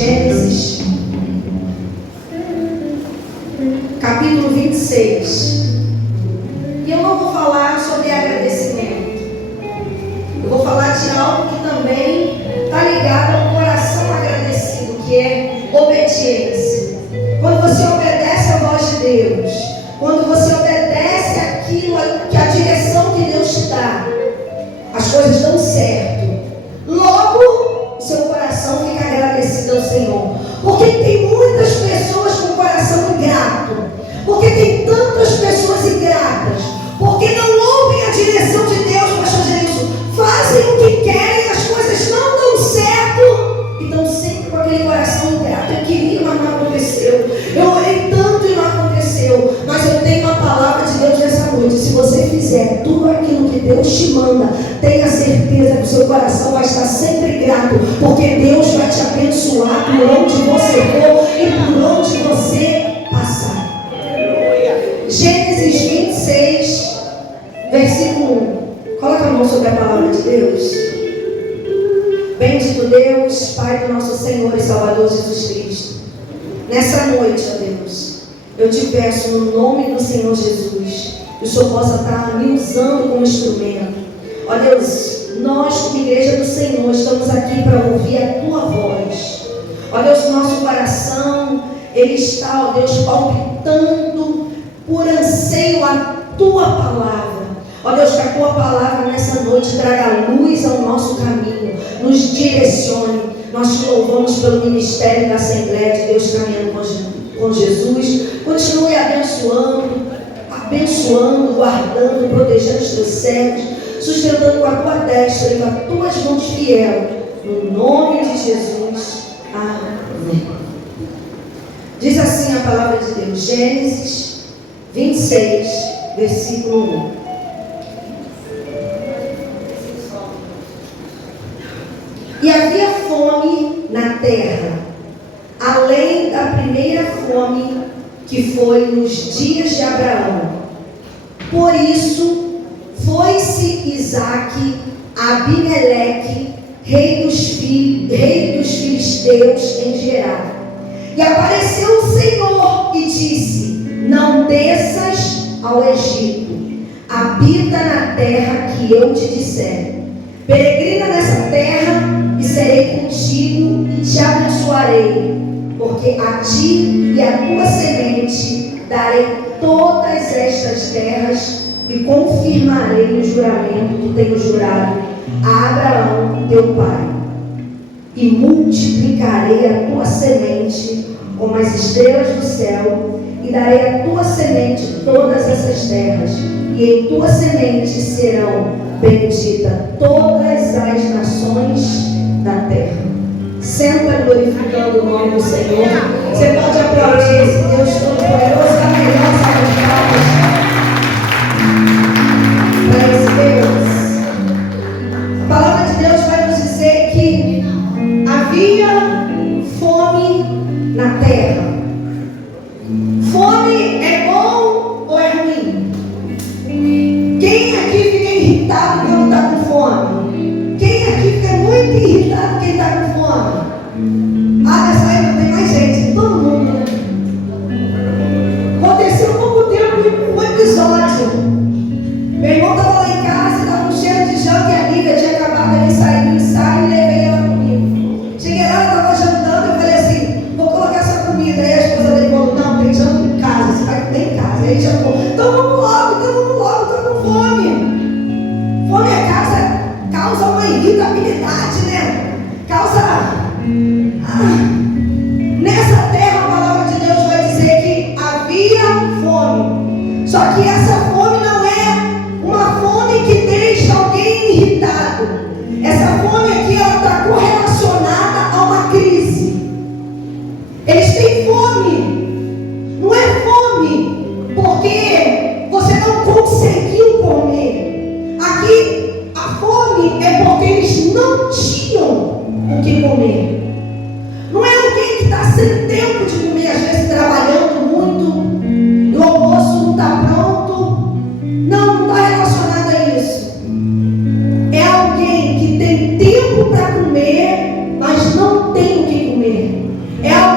Gênesis, capítulo 26. E eu não vou falar sobre agradecimento. Eu vou falar de algo que também está ligado ao coração agradecido, que é obediência. Quando você obedece à voz de Deus, quando você obedece aquilo que a direção que Deus te dá, as coisas dão certo. Logo, o seu coração fica agradecido ao Senhor. Porque tem muitas pessoas com o coração ingrato. Porque tem tantas pessoas ingratas. Porque não ouvem a direção de Deus, pastor Jailson. Fazem o que querem, as coisas não dão certo. E estão sempre com aquele coração ingrato. Eu queria, mas não aconteceu. Eu orei tanto e não aconteceu. Mas eu tenho a palavra de Deus nessa noite. Se você fizer tudo aquilo que Deus te manda, tenha certeza que o seu coração vai estar sempre grato. Porque Deus vai te abençoar por onde você for e por onde você passar. Gênesis 26, versículo 1. Coloca a mão sobre a palavra de Deus. Bendito Deus, Pai do nosso Senhor e Salvador Jesus Cristo. Nessa noite, ó Deus, eu te peço no nome do Senhor Jesus, que o Senhor possa estar me usando como instrumento. Ó Deus, nós como igreja do Senhor estamos aqui para ouvir a Tua voz. Ó Deus, nosso coração, ele está, ó Deus, palpitando por anseio a Tua palavra. Ó Deus, que a Tua palavra nessa noite traga luz ao nosso caminho, nos direcione. Nós te louvamos pelo ministério da Assembleia de Deus Caminhando com Jesus. Continue abençoando, guardando, protegendo os teus servos, sustentando com a Tua destra e com as Tuas mãos fiel. No nome de Jesus. Amém. Diz assim a palavra de Deus, Gênesis 26, versículo 1. E havia fome na terra, além da primeira fome que foi nos dias de Abraão. Por isso, foi-se Isaque a Abimeleque, rei dos filisteus, em Gerar. E apareceu o Senhor e disse: não desças ao Egito, habita na terra que eu te disser. Peregrina nessa terra e serei contigo e te abençoarei, porque a ti e a tua semente darei todas estas terras e confirmarei o juramento que tenho jurado a Abraão teu pai. E multiplicarei a tua semente como as estrelas do céu, e darei à tua semente todas essas terras, e em tua semente serão benditas todas as nações da terra. Senta glorificando o nome do Senhor. Você pode aplaudir esse Deus todo-poderoso, da melhor salva de palmas para esse Deus. A palavra de Deus vai nos dizer que havia fome na terra. Fome é bom ou é ruim? Quem aqui fica irritado quando está com fome? Quem aqui fica muito irritado quem está com fome? Nessa época tem mais gente, todo mundo, né? Aconteceu há pouco tempo um episódio. Meu irmão estava lá em casa e estava com cheiro de janta, e a Lívia tinha acabado de sair do ensaio e levei ela comigo. Cheguei lá, ela estava jantando, eu falei assim: vou colocar sua comida. Aí a esposa dele falou: não, tem janta em casa, você vai comer em casa. Aí ele já falou: então vamos logo, estou com fome. Fome causa uma irritabilidade, né? Nessa terra a palavra de Deus vai dizer que havia fome. Só que essa fome não é uma fome que deixa alguém irritado. Essa fome aqui está correlacionada a uma crise. Eles têm fome. Não é fome porque você não conseguiu comer. Aqui a fome é porque eles não tinham o que comer. Não é alguém que está sem tempo de comer, às vezes trabalhando muito, e o almoço não está pronto. Não está relacionado a isso. É alguém que tem tempo para comer, mas não tem o que comer.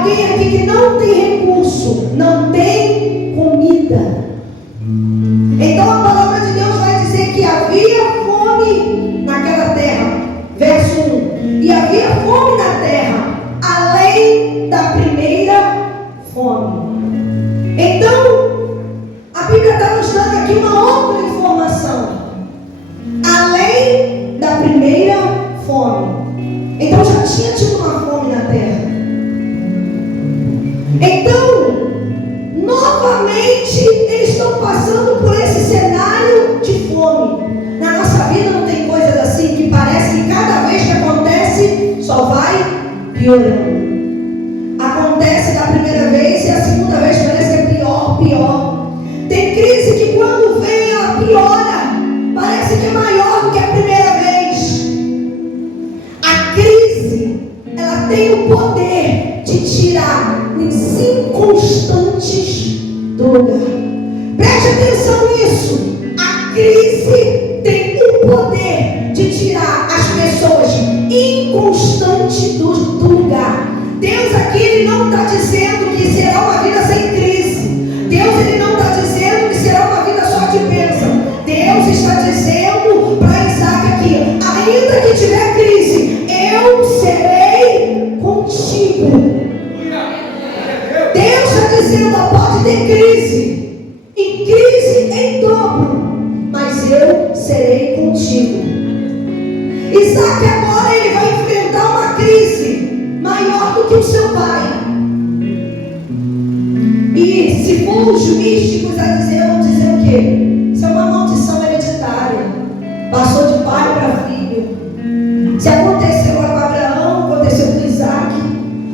alguém aqui que não tem recurso, não tem comida. Então a palavra de Deus vai dizer que havia fome naquela terra. Verso 1. E havia fome na terra, além da primeira fome. Então, a Bíblia está nos dando aqui uma outra informação. Além da primeira fome. Então já tinha tido uma fome na terra. Então, novamente, eles estão passando por esse cenário de fome. Na nossa vida não tem coisas assim que parece que cada vez que acontece, só vai piorando. Acontece da primeira vez e a segunda vez parece que é pior. Tem crise que quando vem ela piora, parece que é maior do que a primeira vez. A crise, ela tem o poder de tirar os inconstantes do lugar. Preste atenção nisso. A crise tem o poder de tirar as pessoas inconstantes do lugar. Deus aqui, Ele não está dizendo que será uma vida sem crise. Deus, Ele não está dizendo que será uma vida só de bênção. Deus está dizendo para Isaac aqui, ainda que tiver crise, eu serei contigo. Deus está dizendo, pode ter crise, e crise em dobro, mas eu serei contigo. Isaac agora ele vai enfrentar uma crise maior do que o seu pai. E se for os místicos a dizer, vão dizer o quê? Isso é uma maldição hereditária. Passou de pai para filho. Se aconteceu com Abraão, aconteceu com Isaac.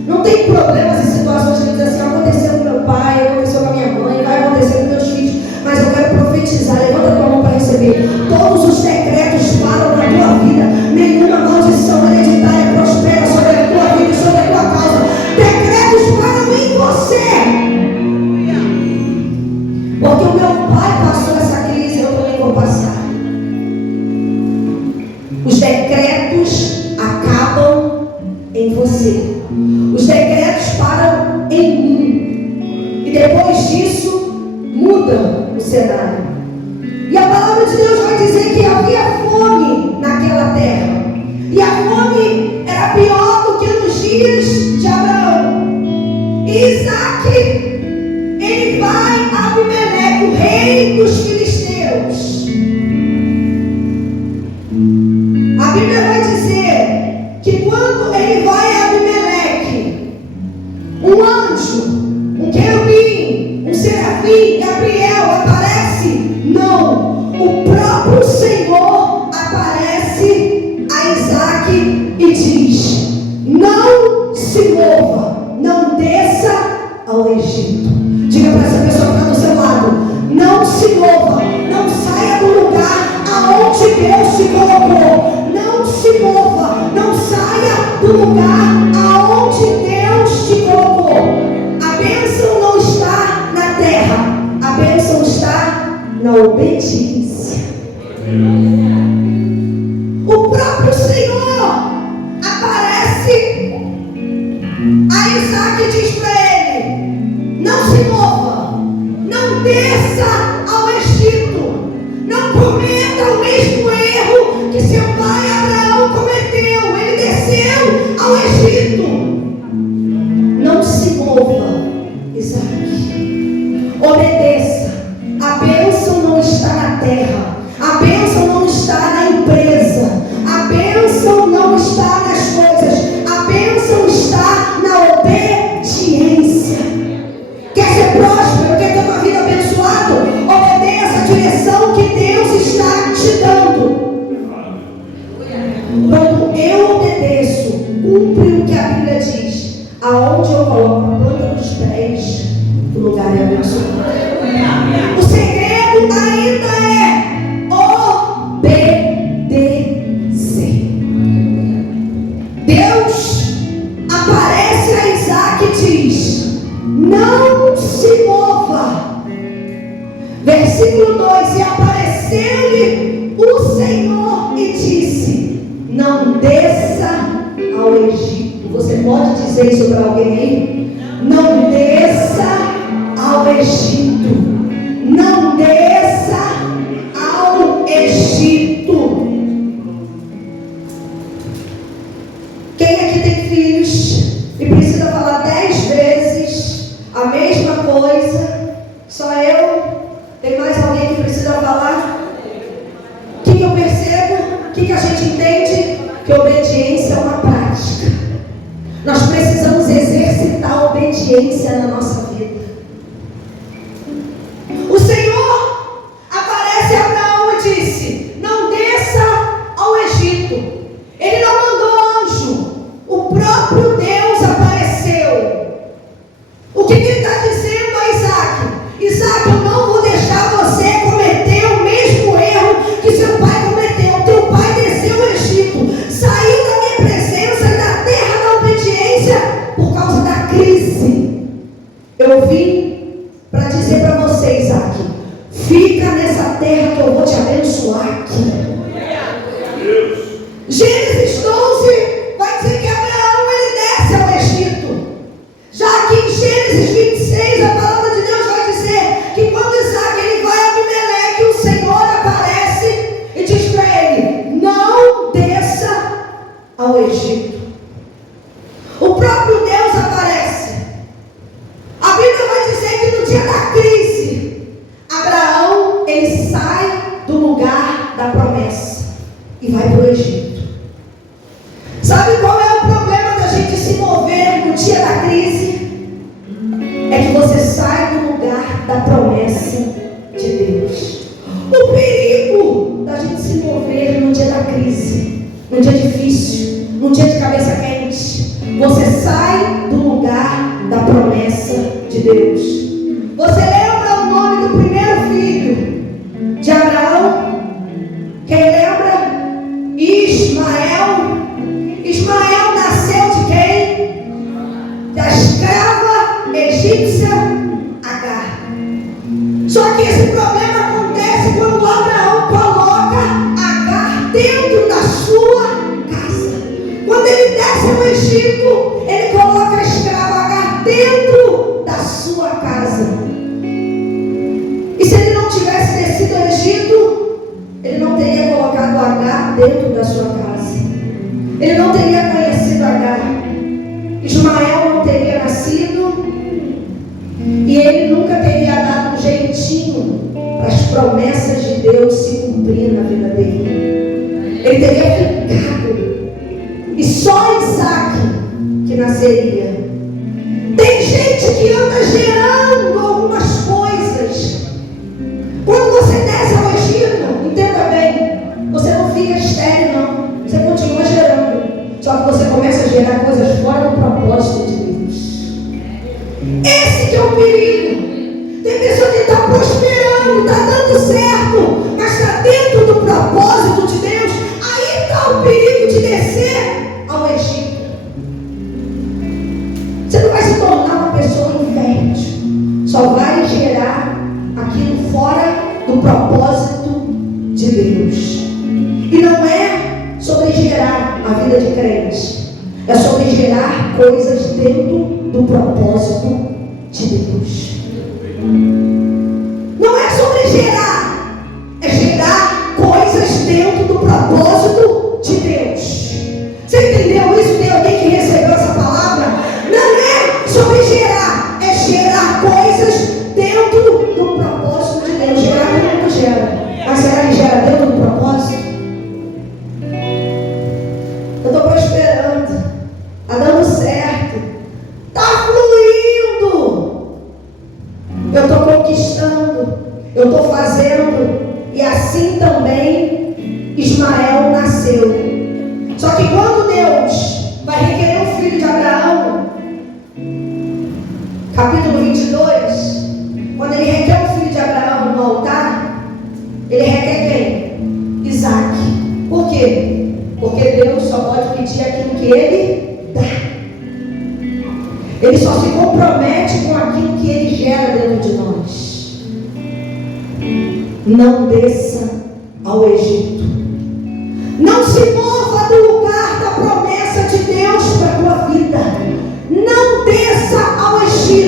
Não tem problemas em situações que dizem assim, aconteceu com meu pai, aconteceu com a minha mãe, vai acontecer com meus filhos. Mas eu quero profetizar, levanta a tua mão para receber. Todos os decretos param na tua vida. Nenhuma maldição hereditária prospera sobre a tua vida e sobre a tua causa. Decretos param em você. Porque o meu pai passou essa crise, eu também vou passar. Os decretos acabam em você. Os decretos param em mim. E depois disso, muda o cenário. E a palavra de Deus vai dizer que havia fome naquela terra. E a fome era pior do que nos dias de Abraão. E Isaac, ele vai a Abimeleque, o rei dos filisteus. A Bíblia vai dizer que quando ele vai a Abimeleque, um anjo, um querubim, um serafim, Gabriel aparece? Não, o próprio Senhor aparece a Isaac e diz: não se mova, não desça ao Egito. Diga para essa pessoa que está do seu lado: não se mova, não saia do lugar aonde Deus te colocou. Não se mova, não saia do lugar aonde Deus te colocou. A bênção não está na terra, a bênção está na obediência. O próprio Senhor aparece a Isaac e diz para ele: não se mova, não desça ao Egito, não cometa o mesmo erro que seu pai Abraão cometeu. Ele desceu ao Egito. Não se mova, Isaac, obedeça. A bênção não está na terra, a bênção não está na empresa, a bênção não está nas coisas, a bênção está na obediência. Quer ser próspero, quer ter uma vida abençoada? Obedeça a direção que Deus está te dando. Quando eu obedeço, cumpre o que a Bíblia diz. Aonde eu coloco a planta dos pés, o lugar é abençoado. O segredo ainda é obedecer. Deus aparece a Isaac e diz: não se mova. Versículo 2: e apareceu-lhe o Senhor e disse: não desça ao Egito. Você pode dizer isso para alguém aí? Não desça ao Egito. Não desça ao Egito. Quem aqui tem filhos e precisa falar 10 vezes a mesma coisa? Só eu? Tem mais alguém que precisa falar? O que eu percebo? O que a gente entende? Que obediência é uma prática. Nós precisamos exercitar a obediência na nossa vida. O Senhor aparece a Abraão e disse: não desça ao Egito. Ele não mandou anjo. O próprio Deus apareceu. O que ele está dizendo a Isaac? Isaac, eu não vou deixar você cometer o mesmo erro que seu pai cometeu. Teu pai desceu ao Egito, saiu da minha presença e da terra da obediência por causa da crise. Eu vim para dizer para você, Isaac, fica nessa terra que eu vou te abençoar aqui. Gênesis 12 vai dizer que Abraão ele desce ao Egito. Já aqui em Gênesis 26 a palavra de Deus vai dizer que quando Isaac ele vai a Abimeleque, o Senhor aparece e diz para ele: não desça ao Egito. O próprio Deus aparece. A Bíblia vai dizer que no dia da crise, Abraão ele sai do lugar da promessa e vai para o Egito. Sabe qual é o problema da gente se mover no dia da crise? É que você sai do lugar da promessa de Deus. O perigo da gente se mover no dia da crise, no dia difícil, no dia de cabeça quente, você sai do lugar da promessa de Deus. Você lembra o nome do primeiro filho de Abraão? Quem lembra? Ismael. Ismael nasceu de quem? Da escrava egípcia Agar. Só que esse problema acontece quando Abraão coloca Agar dentro da sua casa. Quando ele desce ao Egito, ele coloca a escrava Agar dentro da sua casa. E se ele não tivesse descido ao Egito, ele não teria colocado Agar dentro da sua casa. Ele não teria conhecido Agar. Ismael não teria nascido. E ele nunca teria dado um jeitinho para as promessas de Deus se cumprir na vida dele. Ele teria ficado. E só Isaac que nasceria. Tem gente que anda gerando algumas coisas. Quando você desce ao Egito, entenda bem, você não fica estéril não. Você continua gerando. Só que você começa a gerar coisas fora do propósito de Deus. Esse que é o perigo. Tem pessoa que está prosperando, está dando certo, mas está dentro do propósito de Deus. Aí está o perigo de descer ao Egito. Você não vai se tornar uma pessoa infértil. Só vai gerar aquilo fora do propósito de Deus. E não é sobre gerar a vida de crente, é sobre gerar coisas dentro do propósito de Deus. Não é sobre gerar, é gerar coisas dentro do propósito de Deus. Você entendeu isso? Tem alguém que recebeu essa palavra? Não é sobre gerar, é gerar coisas dentro do propósito de Deus. Gerar todo mundo gera, mas será que gera dentro do propósito? Eu estou prosperando, está dando certo, está fluindo, eu estou conquistando, eu estou fazendo, e assim também Ismael nasceu. Só que quando Deus vai requerer o filho de Abraão, capítulo 22, quando ele requer o filho de Abraão no altar, ele requer quem? Isaac. Por quê? Porque Deus só pode pedir aquilo que Ele dá. Ele só se compromete com aquilo que Ele gera dentro de nós. Não desça ao Egito. Não se mova do lugar da promessa de Deus para a tua vida. Não desça ao Egito.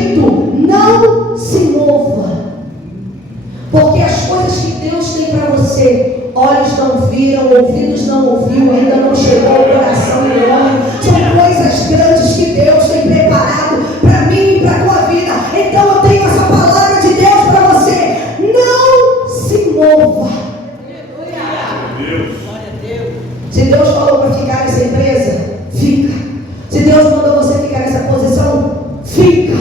ouviram, ouvidos não ouviu, ainda não chegou ao coração do homem. São coisas grandes que Deus tem preparado para mim e para a tua vida. Então eu tenho essa palavra de Deus para você. Não se mova. Se Deus falou para ficar nessa empresa, fica. Se Deus mandou você ficar nessa posição, fica.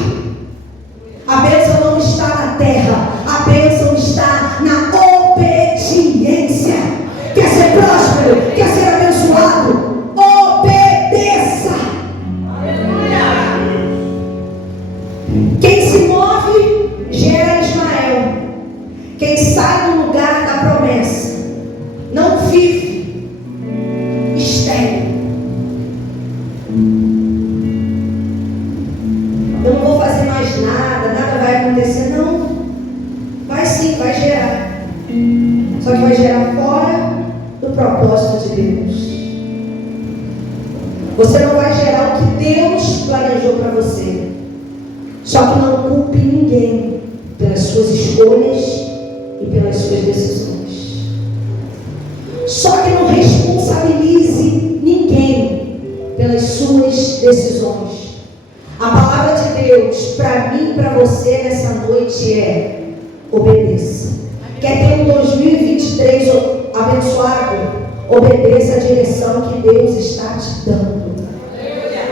A bênção não está na terra, a bênção está na obediência. Quer ser próspero? Quer ser abençoado? Obedeça. Quem se move gera Ismael. Quem sai do lugar da promessa não vive estéril. Eu não vou fazer mais nada, nada vai acontecer. Não, vai sim, vai gerar. Só que vai gerar fora do propósito de Deus. Você não vai gerar o que Deus planejou para você. Só que não culpe ninguém pelas suas escolhas e pelas suas decisões. Só que não responsabilize ninguém pelas suas decisões. A palavra de Deus para mim e para você nessa noite é: obedeça. Quer ter um 2023 abençoado? Obedeça a direção que Deus está te dando.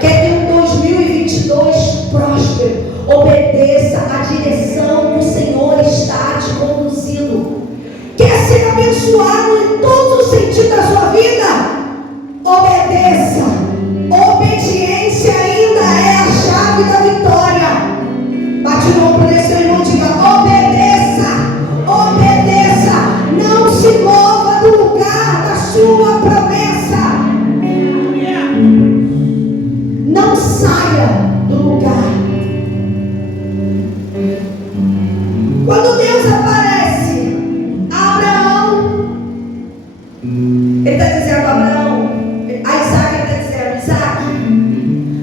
Quer ter um 2022 próspero? Obedeça a direção que o Senhor está te conduzindo. Quer ser abençoado em todos os sentidos da sua vida? Obedeça. Obediência ainda é a chave da vitória. Bate no ombro desse seu irmão e diga: obedeça, obedeça. Não se mova do lugar da sua promessa. Não saia do lugar. Quando Deus aparece a Abraão, Ele está dizendo a Abraão, a Isaac, Ele está dizendo: Isaac,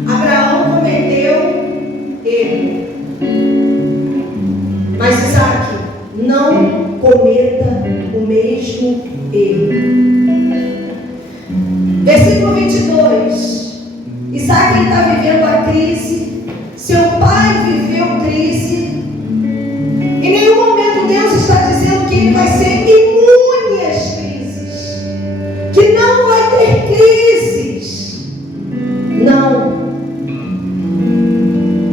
Abraão cometeu erro, mas Isaac, não cometa o mesmo erro. Versículo 22. Isaac está vivendo a crise. Seu pai viveu crise. Em nenhum momento Deus está dizendo que ele vai ser imune às crises, que não vai ter crises. Não.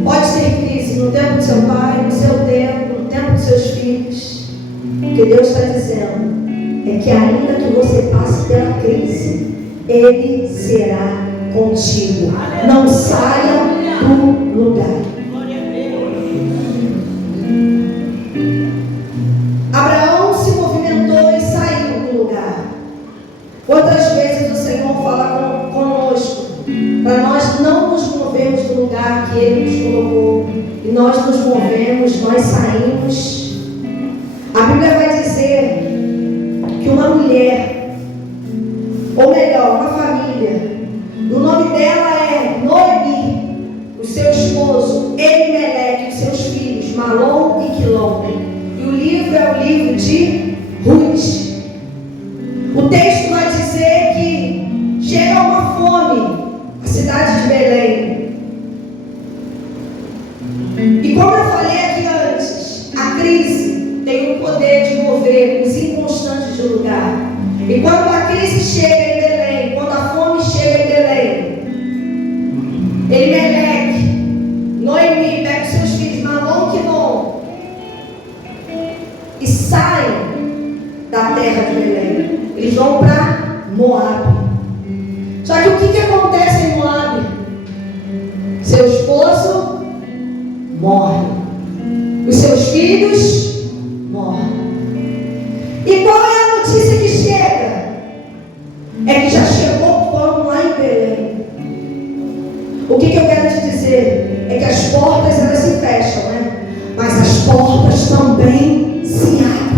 Pode ter crise no tempo do seu pai, no seu tempo, no tempo dos seus filhos. O que Deus está dizendo é que ainda que você passe pela crise, Ele será contigo. Não saia do lugar. Abraão se movimentou e saiu do lugar. Quantas vezes o Senhor fala conosco para nós não nos movermos do lugar que Ele nos colocou, e nós nos movemos, nós saímos. A Bíblia vai dizer que uma mulher, ou melhor, uma família, o nome dela é Noemi, o seu esposo Elimeleque, os seus filhos Malom e Quilom. E o livro é o livro de Ruth. O texto vai dizer que chega uma fome à cidade de Belém. E como eu falei aqui antes, a crise tem o poder de mover os inconstantes do lugar. E quando a crise chega em Belém, quando a fome chega em Belém, Elimeleque, Noemi pega os seus filhos Malom e Quilom e saem da terra de Belém. Eles vão para Moabe. Só que o que acontece em Moabe? Seu esposo morre, os seus filhos morrem. E qual é a notícia que chega? É que já chegou pão lá em Belém. O que eu quero te dizer? É que as portas elas se fecham, né? Mas as portas também se abrem.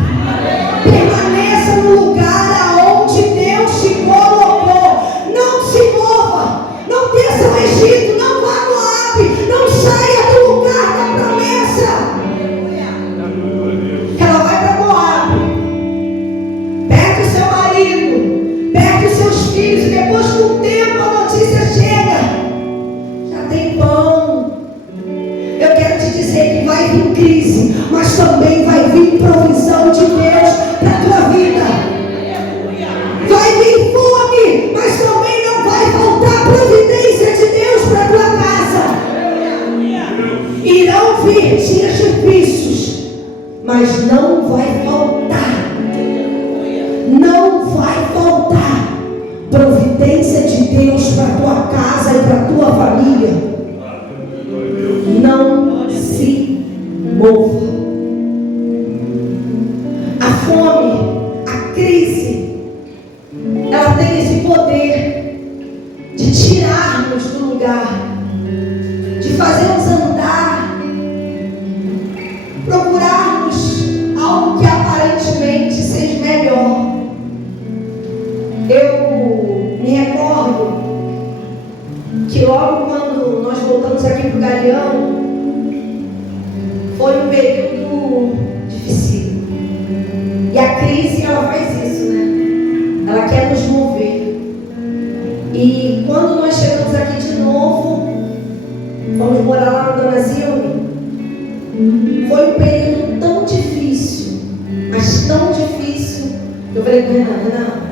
Permaneça no lugar aonde Deus te colocou. Não se mova. Não desça no Egito. Não vá no Moabe. Não saia do lugar da promessa. Ela vai para Moabe. Pega o seu marido. vir crise, mas também vai vir provisão de Deus para a tua vida. Vai vir fome, mas também não vai faltar providência de Deus para a tua casa. Irão vir dias difíceis, mas não vai faltar. Não vai faltar providência de Deus para a tua casa e para a tua família. Não se mova. A fome, a crise, ela tem esse poder de tirar-nos do lugar, de fazer-nos andar, procurarmos algo que aparentemente seja melhor. Eu me recordo que logo quando nós voltamos aqui para o Galeão, foi um período difícil. E a crise, ela faz isso, né? Ela quer nos mover. E quando nós chegamos aqui de novo, fomos morar lá na Dona Zilme, foi um período tão difícil, mas tão difícil. Eu falei, Renan,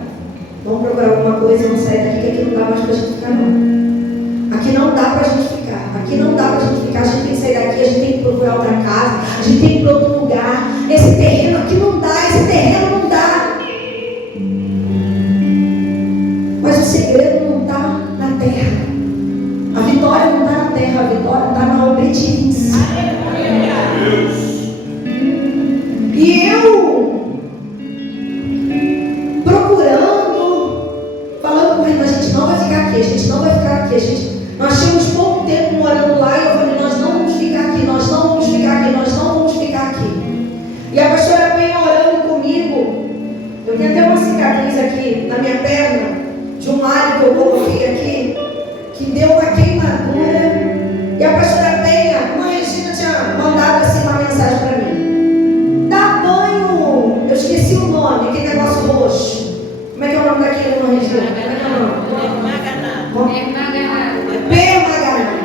vamos procurar alguma coisa, vamos sair daqui, que aqui não dá mais pra gente ficar, não. Aqui não dá pra gente ficar. Aqui não dá pra gente ficar. A gente tem que sair daqui, a gente tem que procurar outra casa, a gente tem que ir para outro lugar. Esse terreno aqui não dá, esse terreno não dá. Mas o segredo não está na terra. A vitória não está na terra, a vitória está na obediência. E eu falando com ele, a gente não vai ficar aqui, a gente não vai ficar aqui. Nós tínhamos pouco tempo morando lá e eu falei, nós não vamos ficar aqui, nós não vamos ficar aqui, nós não vamos ficar aqui. E a pastora vem orando comigo. Eu tenho até uma cicatriz aqui na minha perna, de um alho que eu coloquei aqui, que deu uma queimadura. E a pastora Penha, a irmã Regina tinha mandado assim uma mensagem para mim. Dá banho, eu esqueci o nome, aquele negócio roxo. Como é que é o nome daquele, irmã Regina? Como é que é o nome? Permanganato.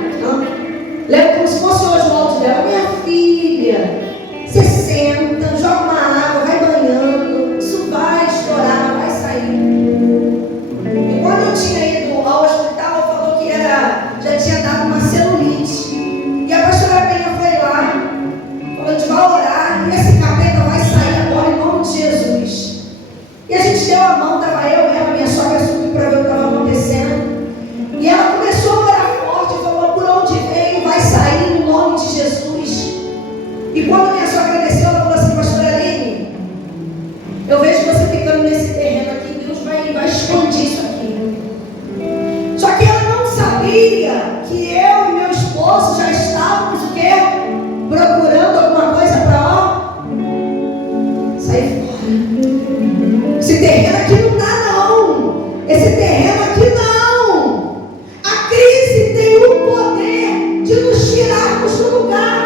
Lembra como se fosse hoje o áudio dela. Minha filha, você senta, joga uma água, vai banhando, isso vai estourar, vai sair. E quando eu tinha ido ao hospital, ela falou que já tinha dado uma celulite. E a pastora Penha foi lá, falou, a gente vai orar, e esse capeta vai sair agora em nome de Jesus. E a gente deu a mão, estava eu, ela, minha sogra subiu para ver o que estava acontecendo. E ela começou a orar forte e falou, por onde veio, vai sair no nome de Jesus. E quando minha sogra desceu, ela falou assim, pastora Aline, eu vejo você ficando nesse terreno aqui, Deus vai expandir isso aqui. Só que ela não sabia que eu e meu esposo já estávamos o quê? Procurando alguma coisa para sair fora. Esse terreno aqui não dá, não. Esse terreno aqui não. A crise tem o poder de nos tirarmos do lugar.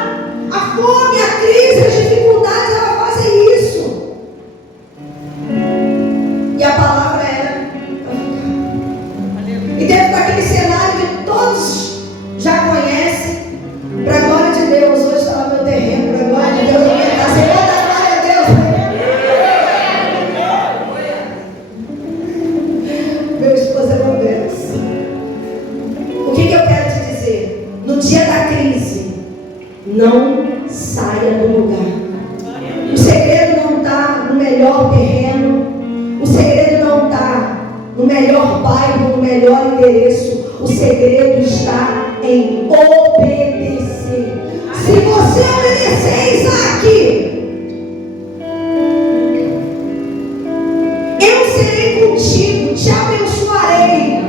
A fome, a crise, as dificuldades, elas fazem isso. E a palavra era para ficar. E dentro daquele cenário que todos já conhecem, para a glória de Deus, hoje está no meu terreno, para a glória de Deus, na minha casa. Você pode dar glória a Deus? Meu esposo é uma benção. O que eu quero te dizer? No dia da crise, não saia do lugar. O segredo não está no melhor terreno. O segredo não está no melhor bairro, no melhor endereço. O segredo está em obedecer. Se você obedecer, Isaac, eu serei contigo, te abençoarei.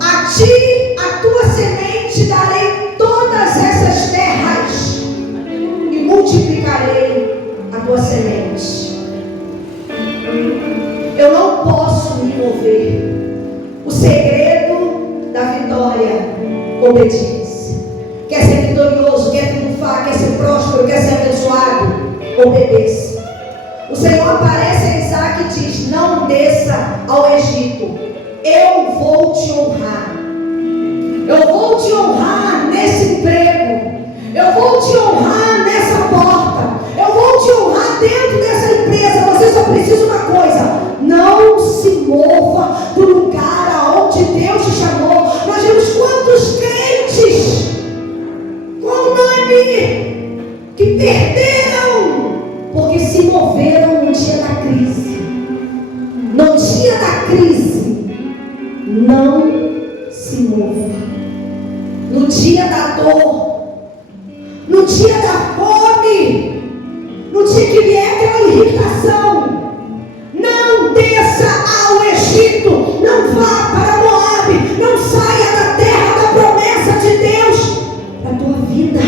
A ti, a tua semente, darei todas essas terras e multiplicarei a tua semente. Eu não posso me mover. O segredo da vitória, obediência. Quer ser vitorioso, quer triunfar, quer ser próspero, quer ser abençoado, obedeça. O Senhor aparece a Isaac e diz, não desça ao Egito, eu vou te honrar. Eu vou te honrar nesse emprego. Eu vou te honrar nessa porta. Eu vou te honrar dentro dessa empresa. Você só precisa uma coisa: não se mova do lugar aonde Deus te chamou. Nós vemos quantos crentes com nome que perderam porque se moveram no dia da crise. No dia da crise, não se mova. No dia da dor, no dia da fome, no dia que vier aquela irritação, não desça ao Egito, não vá para Moabe, não saia da terra da promessa de Deus para a tua vida.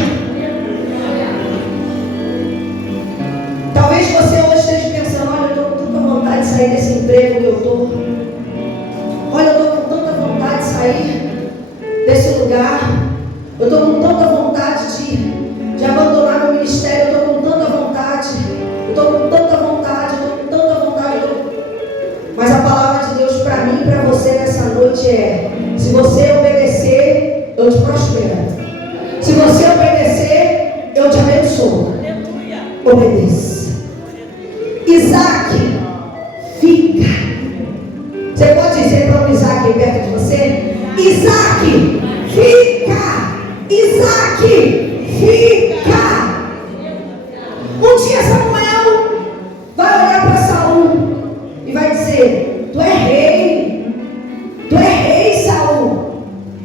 Talvez você hoje esteja pensando: olha, eu estou com tanta vontade de sair desse emprego que eu estou. Olha, eu estou com tanta vontade de sair desse lugar. Eu estou com tanta vontade de abandonar meu ministério. Eu estou com tanta vontade. Eu estou com tanta vontade. Eu estou com tanta vontade. Mas a palavra de Deus para mim e para você nessa noite é: se você obedecer, eu te prospero. Se você obedecer, eu te abençoo. Obedeça. Isaac, fica. Você pode dizer para o Isaac perto de você: Isaac, fica. Isaac, fica. Um dia Samuel vai olhar para Saul e vai dizer: tu é rei. Tu é rei, Saul.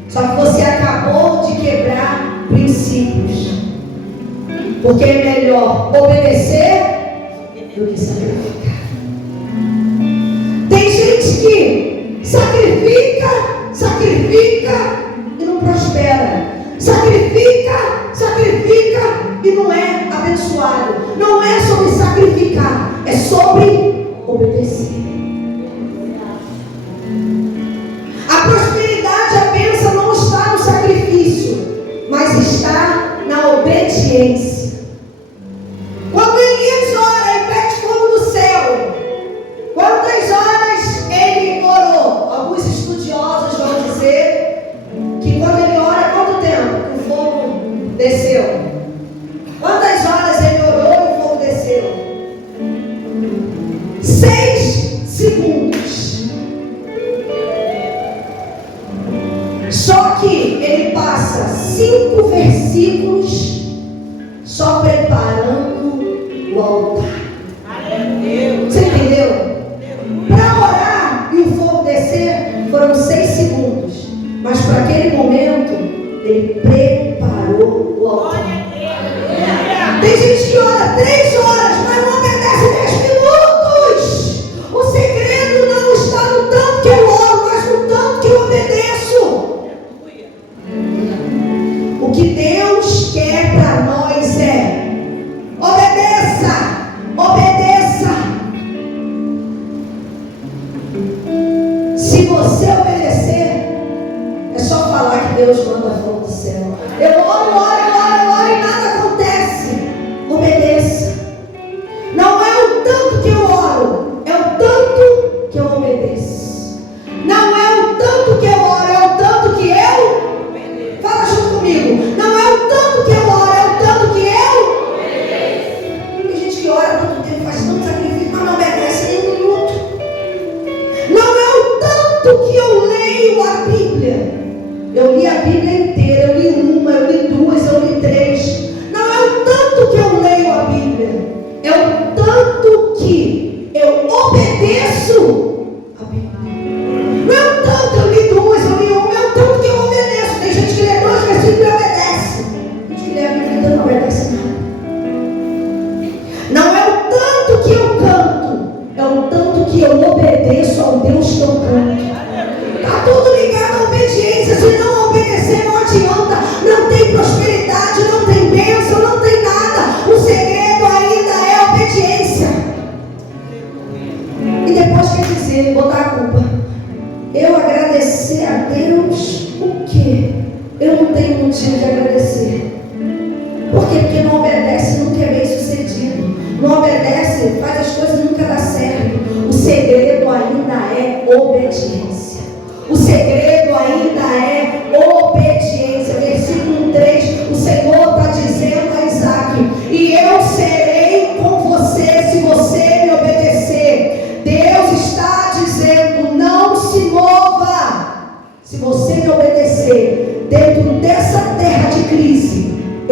Só que você acabou de quebrar princípios. Porque é melhor obedecer do que sacrificar. Tem gente que sacrifica e não prospera. Sacrifica e não é abençoado. Não é sobre sacrificar, é sobre obedecer. A prosperidade, a bênção não está no sacrifício, mas está na obediência. Quando Elias ora e pede fogo do céu, quantas horas ele orou? Alguns estudiosos vão dizer que quando ele ora, quanto tempo que o fogo desceu? Quantas horas ele orou e o fogo desceu? 6 segundos. Só que ele passa 5 versículos só preparando o altar. Você entendeu? Para orar e o fogo descer foram 6 segundos. Mas para aquele momento ele preparou o altar. Tem gente que ora 3 horas, mas não obedece 10 minutos. O segredo não está no tanto que eu oro, mas no tanto que eu obedeço. O que Deus quer para nós é: obedeça, obedeça. Se você obedecer, é só falar que Deus manda fogo do céu. Eu oro e nada acontece. Obedeça. Não é o tanto que eu oro, é o tanto que eu obedeço. Não é o tanto que eu oro, é o tanto que eu... Fala junto comigo. Não é o tanto que eu oro, é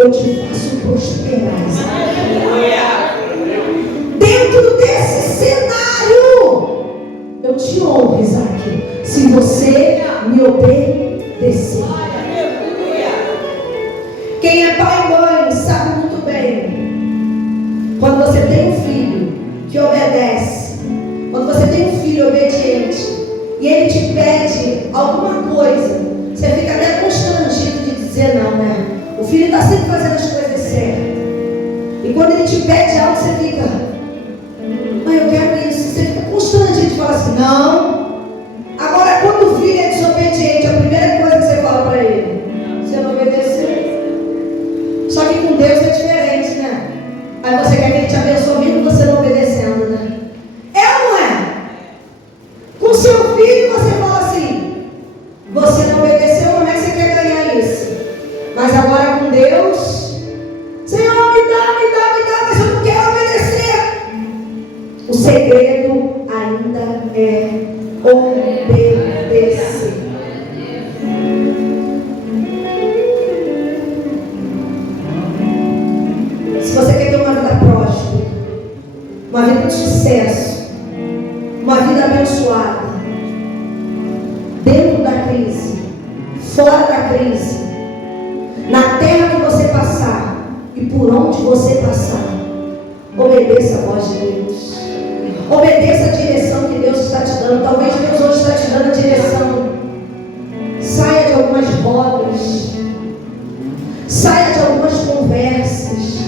eu te faço prosperar. Dentro desse cenário, eu te honro, Isaac, se você me obedecer. Quem é pai e mãe sabe muito bem, quando você tem um filho que obedece, quando você tem um filho obediente, e ele te pede alguma coisa, você fica até constrangido de dizer não, né? O filho está sempre fazendo as coisas certas. E quando ele te pede algo, você fica, mãe, eu quero isso. Você fica constrangido de falar assim, não. Agora, quando o filho é desobediente, a primeira coisa que você fala para ele, você não obedeceu. Só que com Deus é diferente, né? Aí você quer que ele te abençoe mesmo você não obedecendo, né? É ou não é? Com seu filho você fala assim, você não obedeceu, como é que você quer ganhar isso? Mas agora com Deus, Senhor, me dá, mas eu não quero obedecer. O segredo ainda é obedecer. Se você quer ter uma vida próspera, uma vida de sucesso, uma vida abençoada, dentro da crise, fora da crise, na terra que você passar e por onde você passar, obedeça a voz de Deus. Obedeça a direção que Deus está te dando. Talvez Deus hoje está te dando a direção. Saia de algumas rodas, saia de algumas conversas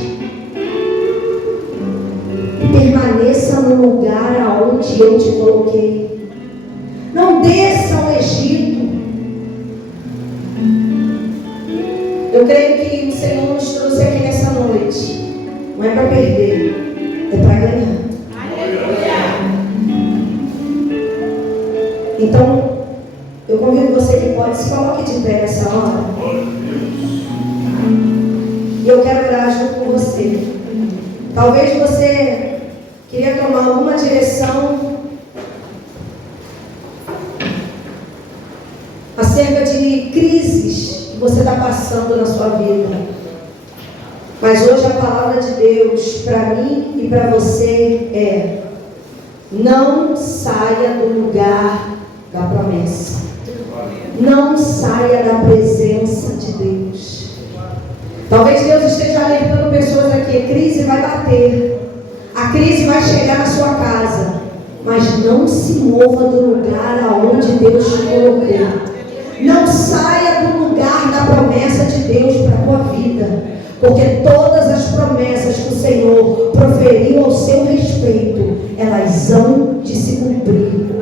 e permaneça no lugar aonde eu te coloquei. Não desça ao Egito. Eu creio que o Senhor nos trouxe aqui nessa noite. Não é para perder, é para ganhar. Então, eu convido você que pode, se coloque de pé nessa hora. E eu quero orar junto com você. Talvez você queria tomar alguma direção acerca de crises que você está passando na sua vida. Mas hoje a palavra de Deus para mim e para você é: não saia do lugar da promessa. Não saia da presença de Deus. Talvez Deus esteja alertando pessoas aqui. A crise vai bater, a crise vai chegar na sua casa, mas não se mova do lugar aonde Deus te colocou. Não saia do lugar da promessa de Deus para a tua vida, porque todas as promessas que o Senhor proferiu ao seu respeito, elas hão de se cumprir.